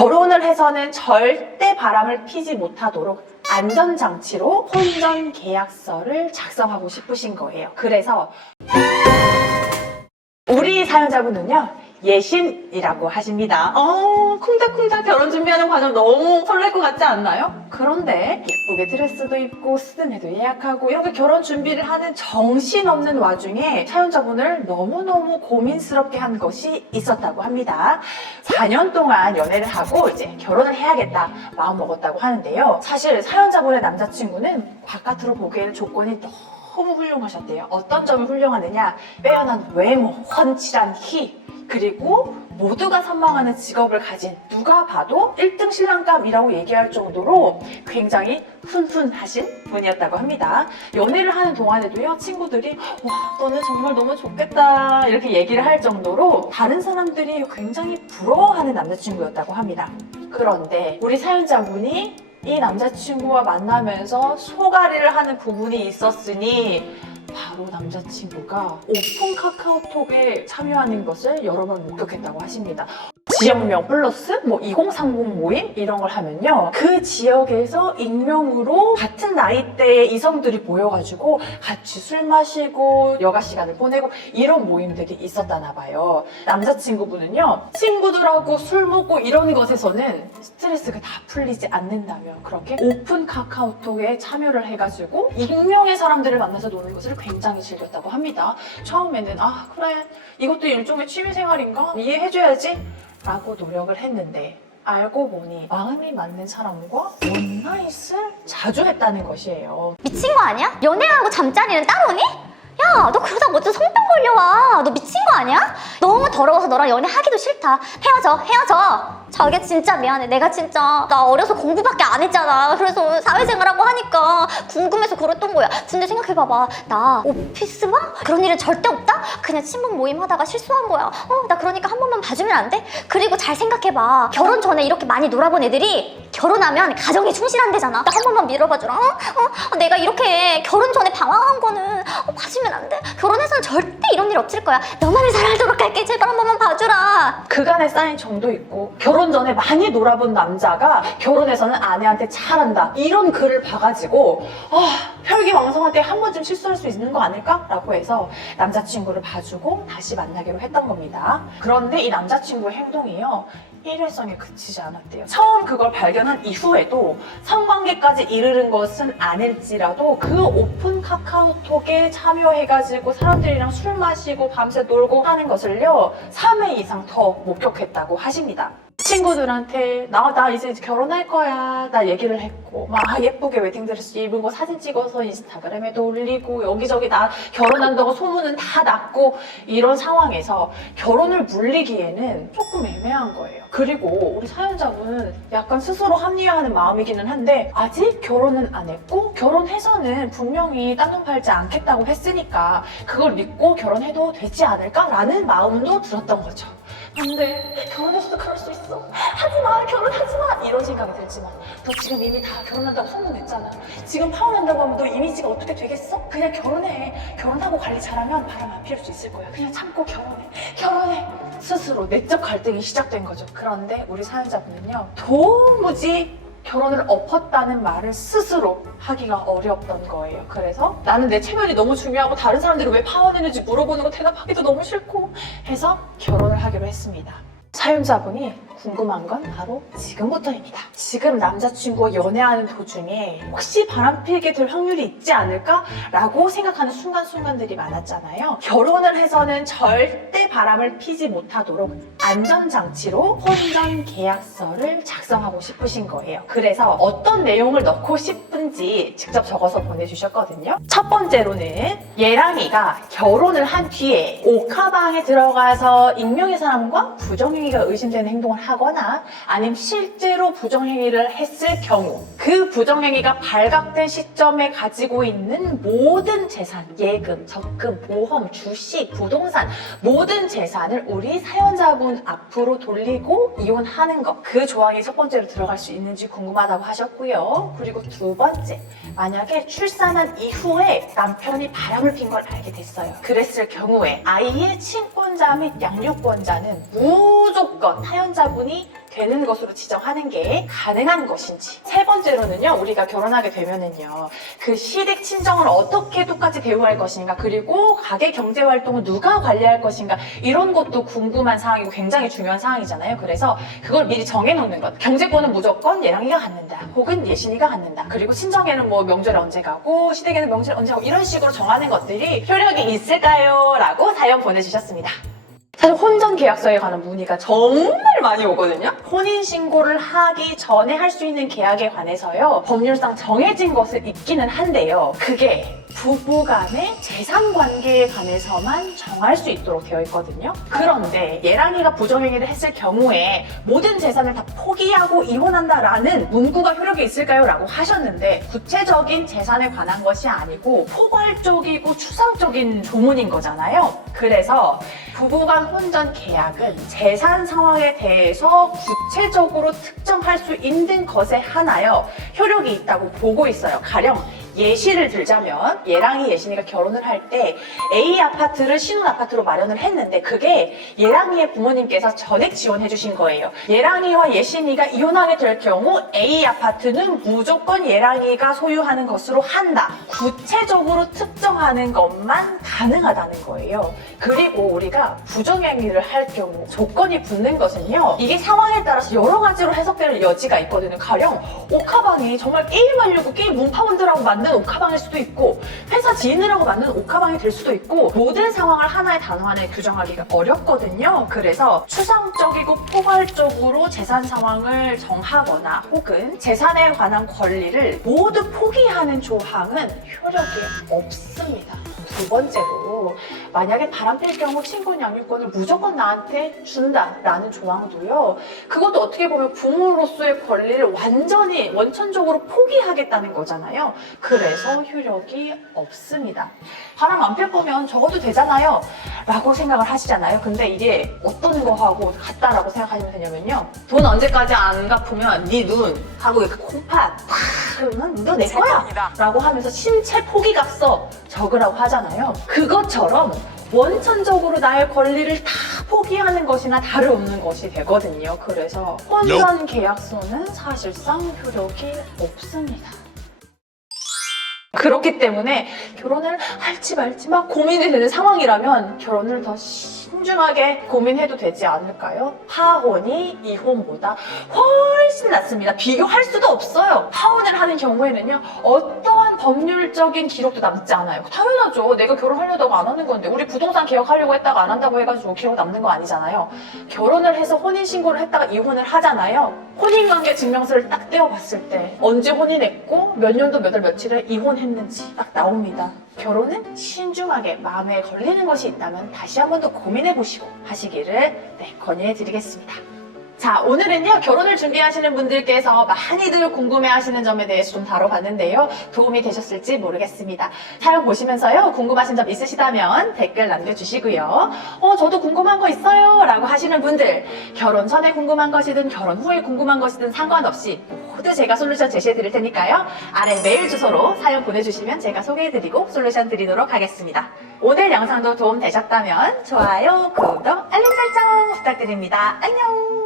결혼을 해서는 절대 바람을 피지 못하도록 안전장치로 혼전 계약서를 작성하고 싶으신 거예요. 그래서 우리 사연자분은요, 예신이라고 하십니다. 쿵닥쿵닥 결혼 준비하는 과정 너무 설렐 것 같지 않나요? 그런데 예쁘게 드레스도 입고 스드메도 예약하고 이렇게 결혼 준비를 하는 정신없는 와중에 사연자분을 너무너무 고민스럽게 한 것이 있었다고 합니다. 4년 동안 연애를 하고 이제 결혼을 해야겠다 마음 먹었다고 하는데요. 사실 사연자분의 남자친구는 바깥으로 보기에는 조건이 너무 훌륭하셨대요. 어떤 점이 훌륭하느냐? 빼어난 외모, 훤칠한 키, 그리고 모두가 선망하는 직업을 가진, 누가 봐도 1등 신랑감이라고 얘기할 정도로 굉장히 훈훈하신 분이었다고 합니다. 연애를 하는 동안에도요, 친구들이 와, 너는 정말 너무 좋겠다 이렇게 얘기를 할 정도로 다른 사람들이 굉장히 부러워하는 남자친구였다고 합니다. 그런데 우리 사연자분이 이 남자친구와 만나면서 소가리를 하는 부분이 있었으니 바로 남자친구가 오픈 카카오톡에 참여하는 것을 여러 번 목격했다고 하십니다. 지역명 플러스 2030 모임 이런 걸 하면요, 그 지역에서 익명으로 같은 나이대의 이성들이 모여가지고 같이 술 마시고 여가 시간을 보내고 이런 모임들이 있었다나 봐요. 남자친구분은요, 친구들하고 술 먹고 이런 것에서는 스트레스가 다 풀리지 않는다면 그렇게 오픈 카카오톡에 참여를 해가지고 익명의 사람들을 만나서 노는 것을 굉장히 즐겼다고 합니다. 처음에는 그래, 이것도 일종의 취미생활인가? 이해해줘야지 라고 노력을 했는데 알고 보니 마음이 맞는 사람과 원나잇을 자주 했다는 것이에요. 미친 거 아니야? 연애하고 잠자리는 따로니? 야, 너 그러다 어떤 성병 걸려와. 너 미친 거 아니야? 너무 더러워서 너랑 연애하기도 싫다. 헤어져. 자기 진짜 미안해. 내가 진짜 나 어려서 공부밖에 안 했잖아. 그래서 사회생활하고 하니까 궁금해서 그랬던 거야. 근데 생각해봐봐, 나 오피스마? 그런 일은 절대 없다? 그냥 친목 모임 하다가 실수한 거야. 나 그러니까 한 번만 봐주면 안 돼? 그리고 잘 생각해봐, 결혼 전에 이렇게 많이 놀아본 애들이 결혼하면 가정에 충실한대잖아. 나 한 번만 밀어봐주라. 내가 이렇게 결혼 전에 방황한 거는 봐주면 안 돼? 결혼해서는 절대 이런 일 없을 거야. 너만을 사랑하도록 할게. 제발 한 번만 봐주라. 그간에 쌓인 정도 있고, 결혼 전에 많이 놀아본 남자가 결혼해서는 아내한테 잘한다 이런 글을 봐가지고 혈기왕성한테 한 번쯤 실수할 수 있는 거 아닐까? 라고 해서 남자친구를 봐주고 다시 만나기로 했던 겁니다. 그런데 이 남자친구의 행동이요, 일회성에 그치지 않았대요. 처음 그걸 발견한 이후에도 성관계까지 이르는 것은 아닐지라도 그 오픈 카카오톡에 참여해가지고 사람들이랑 술 마시고 밤새 놀고 하는 것을요 3회 이상 더 목격했다고 하십니다. 친구들한테 나 이제 결혼할 거야 나 얘기를 했고, 막 예쁘게 웨딩드레스 입은 거 사진 찍어서 인스타그램에도 올리고 여기저기 나 결혼한다고 소문은 다 났고, 이런 상황에서 결혼을 물리기에는 조금 애매한 거예요. 그리고 우리 사연자분은 약간 스스로 합리화하는 마음이기는 한데 아직 결혼은 안 했고 결혼해서는 분명히 딴 돈 팔지 않겠다고 했으니까 그걸 믿고 결혼해도 되지 않을까라는 마음도 들었던 거죠. 근데 결혼해서도 그럴 수 있어. 하지마, 결혼하지마 이런 생각이 들지만 너 지금 이미 다 결혼한다고 소문냈잖아. 지금 파혼한다고 하면 너 이미지가 어떻게 되겠어? 그냥 결혼해. 결혼하고 관리 잘하면 바람 안 피울 수 있을 거야. 그냥 참고 결혼해. 스스로 내적 갈등이 시작된 거죠. 그런데 우리 사연자분은요, 도무지 결혼을 엎었다는 말을 스스로 하기가 어려웠던 거예요. 그래서 나는 내 체면이 너무 중요하고 다른 사람들이 왜 파혼했는지 물어보는 거 대답하기도 너무 싫고 해서 결혼을 하기로 했습니다. 사연자분이 궁금한 건 바로 지금부터입니다. 지금 남자친구와 연애하는 도중에 혹시 바람피게 될 확률이 있지 않을까? 라고 생각하는 순간순간들이 많았잖아요. 결혼을 해서는 절대 바람을 피지 못하도록 안전장치로 혼전 계약서를 작성하고 싶으신 거예요. 그래서 어떤 내용을 넣고 싶은지 직접 적어서 보내주셨거든요. 첫 번째로는 예랑이가 결혼을 한 뒤에 옥하방에 들어가서 익명의 사람과 부정행위가 의심되는 행동을 하거나 아니면 실제로 부정행위를 했을 경우 그 부정행위가 발각된 시점에 가지고 있는 모든 재산, 예금, 적금, 보험, 주식, 부동산 모든 재산을 우리 사연자분 앞으로 돌리고 이혼하는 것, 그 조항이 첫 번째로 들어갈 수 있는지 궁금하다고 하셨고요. 그리고 두 번째, 만약에 출산한 이후에 남편이 바람을 핀 걸 알게 됐어요. 그랬을 경우에 아이의 친권자 및 양육권자는 무조건 사연자분 신혼부부니 되는 것으로 지정하는 게 가능한 것인지. 세 번째로는요, 우리가 결혼하게 되면은요, 그 시댁 친정을 어떻게 똑같이 대우할 것인가, 그리고 가게 경제 활동을 누가 관리할 것인가, 이런 것도 궁금한 사항이고 굉장히 중요한 사항이잖아요. 그래서 그걸 미리 정해놓는 것. 경제권은 무조건 예랑이가 갖는다, 혹은 예신이가 갖는다. 그리고 친정에는 뭐 명절에 언제 가고, 시댁에는 명절에 언제 가고, 이런 식으로 정하는 것들이 효력이 있을까요? 라고 사연 보내주셨습니다. 사실 혼전 계약서에 관한 문의가 정말 많이 오거든요. 혼인신고를 하기 전에 할 수 있는 계약에 관해서요, 법률상 정해진 것은 있기는 한데요, 그게 부부 간의 재산 관계에 관해서만 정할 수 있도록 되어 있거든요. 그런데 예랑이가 부정행위를 했을 경우에 모든 재산을 다 포기하고 이혼한다라는 문구가 효력이 있을까요? 라고 하셨는데, 구체적인 재산에 관한 것이 아니고 포괄적이고 추상적인 조문인 거잖아요. 그래서 부부간 혼전 계약은 재산 상황에 대해서 구체적으로 특정할 수 있는 것에 한하여 효력이 있다고 보고 있어요. 가령 예시를 들자면, 예랑이 예신이가 결혼을 할 때 A 아파트를 신혼 아파트로 마련을 했는데, 그게 예랑이의 부모님께서 전액 지원해 주신 거예요. 예랑이와 예신이가 이혼하게 될 경우 A 아파트는 무조건 예랑이가 소유하는 것으로 한다. 구체적으로 특정하는 것만 가능하다는 거예요. 그리고 우리가 부정행위를 할 경우 조건이 붙는 것은요, 이게 상황에 따라서 여러 가지로 해석될 여지가 있거든요. 가령 옥하방이 정말 게임하려고 게임 문파원들하고 만든 옥하방일 수도 있고, 회사 지인들하고 만든 옥하방이 될 수도 있고, 모든 상황을 하나의 단어 안에 규정하기가 어렵거든요. 그래서 추상적이고 포괄적으로 재산 상황을 정하거나 혹은 재산에 관한 권리를 모두 포기하는 조항은 효력이 없습니다. 두 번째로, 만약에 바람필 경우 친권 양육권을 무조건 나한테 준다라는 조항도요, 그것도 어떻게 보면 부모로서의 권리를 완전히 원천적으로 포기하겠다는 거잖아요. 그래서 효력이 없습니다. 바람 안 필 거면 적어도 되잖아요 라고 생각을 하시잖아요. 근데 이게 어떤 거하고 같다라고 생각하시면 되냐면요, 돈 언제까지 안 갚으면 네 눈 하고 이렇게 콩팥 그러면 너 내 거야 라고 하면서 신체 포기각서 적으라고 하잖아요. 그것처럼 원천적으로 나의 권리를 다 포기하는 것이나 다름없는 것이 되거든요. 그래서 혼전 계약서는 사실상 효력이 없습니다. 그렇기 때문에 결혼을 할지 말지 막 고민이 되는 상황이라면 결혼을 더 신중하게 고민해도 되지 않을까요? 파혼이 이혼보다 훨씬 낫습니다. 비교할 수도 없어요. 파혼을 하는 경우에는요, 어떠한 법률적인 기록도 남지 않아요. 당연하죠. 내가 결혼하려다가 안 하는 건데, 우리 부동산 계약하려고 했다가 안 한다고 해가지고 기록 남는 거 아니잖아요. 결혼을 해서 혼인신고를 했다가 이혼을 하잖아요. 혼인관계 증명서를 딱 떼어봤을 때 언제 혼인했고 몇 년도 몇 월 며칠에 이혼했는지 딱 나옵니다. 결혼은 신중하게 마음에 걸리는 것이 있다면 다시 한 번 더 고민해보시고 하시기를 권유해드리겠습니다. 자, 오늘은요, 결혼을 준비하시는 분들께서 많이들 궁금해하시는 점에 대해서 좀 다뤄봤는데요, 도움이 되셨을지 모르겠습니다. 사연 보시면서요, 궁금하신 점 있으시다면 댓글 남겨주시고요. 저도 궁금한 거 있어요 라고 하시는 분들, 결혼 전에 궁금한 것이든 결혼 후에 궁금한 것이든 상관없이 모두 제가 솔루션 제시해드릴 테니까요, 아래 메일 주소로 사연 보내주시면 제가 소개해드리고 솔루션 드리도록 하겠습니다. 오늘 영상도 도움 되셨다면 좋아요, 구독, 알림 설정 부탁드립니다. 안녕!